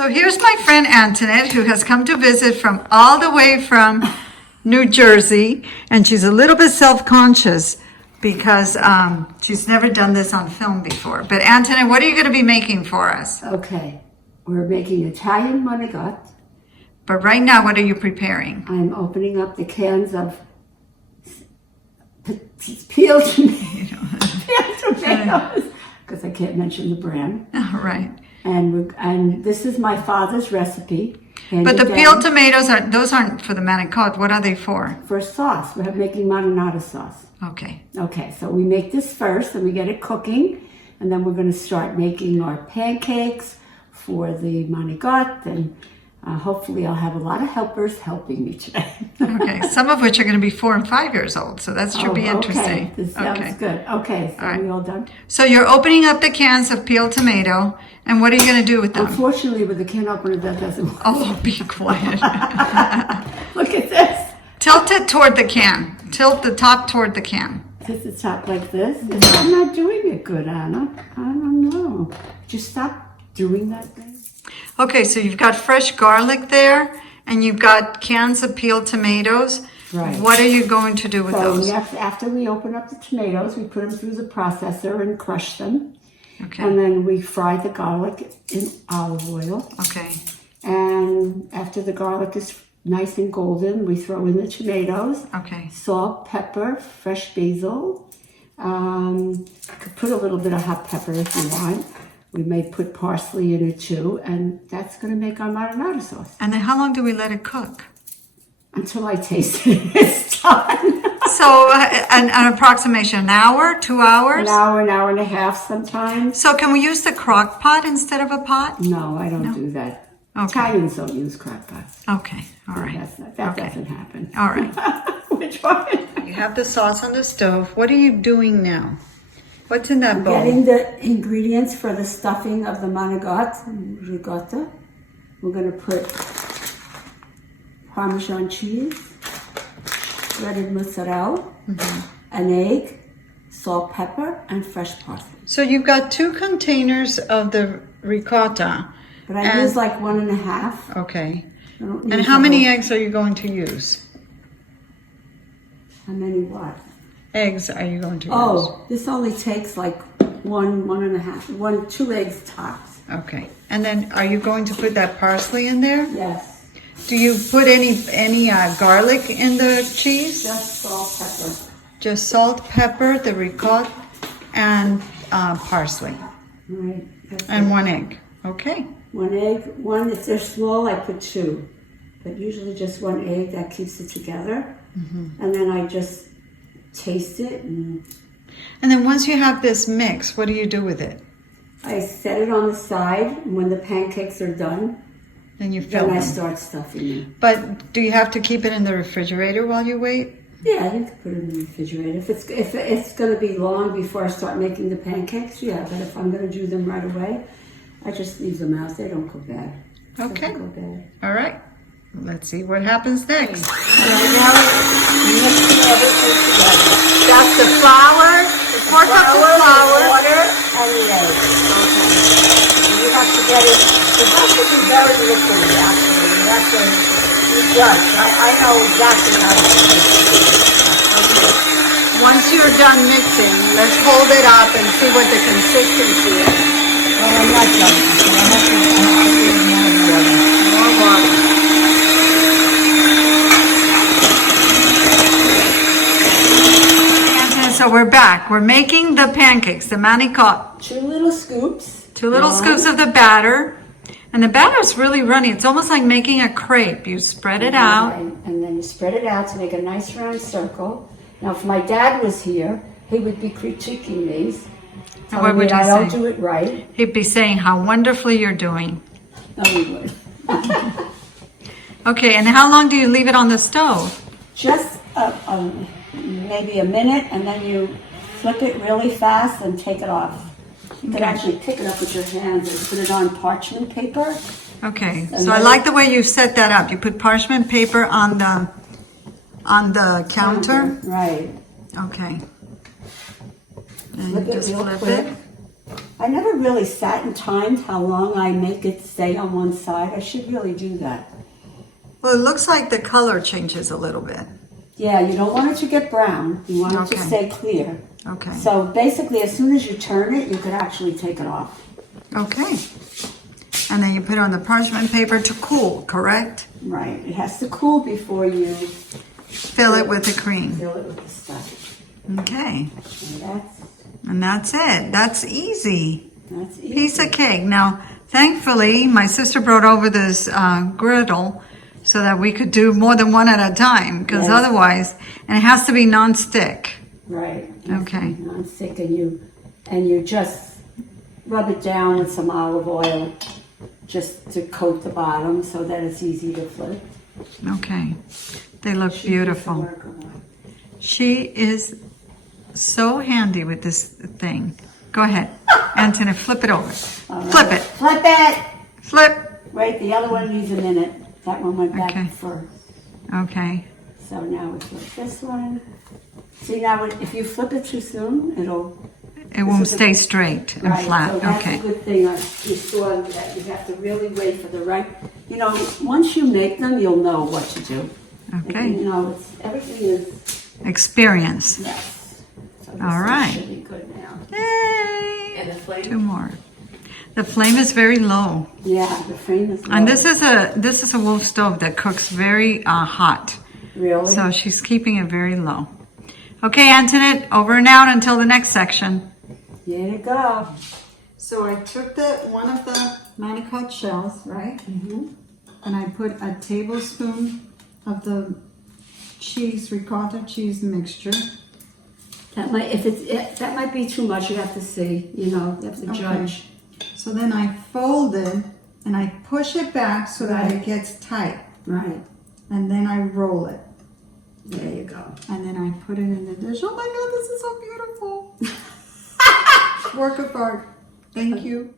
So here's my friend Antoinette, who has come to visit from all the way from New Jersey, and she's a little bit self-conscious because she's never done this on film before. But Antoinette, what are you going to be making for us? Okay, we're making Italian Manicotti. But right now, what are you preparing? I'm opening up the cans of peeled tomatoes, because I can't mention the brand. All right. And this is my father's recipe. But the peeled tomatoes, those aren't for the Manicotti. What are they for? For sauce. We're making marinara sauce. Okay. Okay, so we make this first and we get it cooking. And then we're going to start making our pancakes for the Manicotti. And hopefully I'll have a lot of helpers helping me today. Okay, some of which are going to be 4 and 5 years old. So that should be interesting. Okay, this sounds good. Okay, so we all done? So you're opening up the cans of peeled tomato. And what are you going to do with them? Unfortunately, with the can opener, that doesn't work. Oh, be quiet. Look at this. Tilt it toward the can. Tilt the top toward the can. Tilt the top like this? I'm not doing it good, Anna. I don't know. Just stop doing that thing. Okay, so you've got fresh garlic there, and you've got cans of peeled tomatoes. Right. What are you going to do with those? After we open up the tomatoes, we put them through the processor and crush them. Okay. And then we fry the garlic in olive oil. Okay. And after the garlic is nice and golden, we throw in the tomatoes. Okay. Salt, pepper, fresh basil. You could put a little bit of hot pepper if you want. We may put parsley in it too. And that's going to make our marinara sauce. And then how long do we let it cook? Until I taste it, it's done. So an approximation, an hour, 2 hours? An hour and a half sometimes. So can we use the crock pot instead of a pot? No, I don't do that. Okay. Italians don't use crock pots. Okay, all right. That doesn't happen. All right. Which one? You have the sauce on the stove. What are you doing now? What's in that bowl? Getting the ingredients for the stuffing of the Manicotti, ricotta. We're going to put Parmesan cheese, shredded mozzarella, an egg, salt, pepper, and fresh parsley. So you've got 2 containers of the ricotta. But I use like 1.5. Okay. And how many eggs are you going to use? How many what? Eggs are you going to use? Oh, this only takes like 2 eggs tops. Okay. And then are you going to put that parsley in there? Yes. Do you put any garlic in the cheese? Just salt, pepper. Just salt, pepper, the ricotta, and parsley. Right. And 1 egg. Okay. 1 egg. If they're small, I put 2. But usually just 1 egg, that keeps it together. And then I just taste it. And then once you have this mix, what do you do with it? I set it on the side. And when the pancakes are done, then you fill them. I start stuffing them. But do you have to keep it in the refrigerator while you wait? Yeah, you can put it in the refrigerator. If it's going to be long before I start making the pancakes, yeah. But if I'm going to do them right away, I just leave them out. They don't go bad. Okay. They don't go bad. All right. Let's see what happens next. Now mix everything together. That's the flour, 4 cups of flour, water, and the egg. You have to get it. It has to be very liquidy, actually. You have to judge. I know exactly how to do it. Okay. Once you're done mixing, let's hold it up and see what the consistency is. Well, I'm not done. So I have to more water. More water. So we're back. We're making the pancakes, the Manicotti. 2 little scoops. 2 little scoops of the batter. And the batter's really runny. It's almost like making a crepe. You spread it out. And then you spread it out to make a nice round circle. Now, if my dad was here, he would be critiquing these. And what would he I say? don't do it right. He'd be saying how wonderfully you're doing. No, he would. Okay, and how long do you leave it on the stove? Just maybe a minute, and then you flip it really fast and take it off. You can actually pick it up with your hands and put it on parchment paper. Okay, so I like the way you set that up. You put parchment paper on the counter. Right. Okay. Flip it just real flip quick. it. I never really sat and timed how long I make it stay on one side. I should really do that. Well, it looks like the color changes a little bit. Yeah, you don't want it to get brown. You want it Okay. to stay clear. Okay. So basically, as soon as you turn it, you could actually take it off. Okay. And then you put it on the parchment paper to cool, correct? Right. It has to cool before you Fill it with the cream. fill it with the stuff. Okay. And that's And that's it. That's easy. easy. Piece of cake. Now, thankfully, my sister brought over this griddle so that we could do more than one at a time, because Yes. otherwise, and it has to be non-stick. Right. Okay. Non-stick, and you just rub it down with some olive oil just to coat the bottom so that it's easy to flip. Okay. They look beautiful. Work on it. She is so handy with this thing. Go ahead, Anthony, flip it over. All right. Flip it. Flip it. Flip. Wait, the other one needs a minute. That one went back Okay. first. Okay. So now we flip this one. See, now if you flip it too soon, it'll... It won't stay straight and Right, flat. so that's Okay. a good thing. You saw that you have to really wait for the right... You know, once you make them, you'll know what to do. Okay. You know, everything is... Experience. Yes. So this All one right. should be good now. Yay! And the flame? 2 more. The flame is very low. Yeah, the frame is low. And this is a wolf stove that cooks very hot. Really? So she's keeping it very low. Okay, Antoinette, over and out until the next section. Here you go. So I took one of the Manicotti shells, right? Mm-hmm. And I put a tablespoon of the ricotta cheese mixture. That might be too much. You have to see. You know, you have to judge. So then I fold it and I push it back so that it gets tight. Right. And then I roll it. There you go. And then I put it in the dish. Oh my God, this is so beautiful. Work of art. Thank you.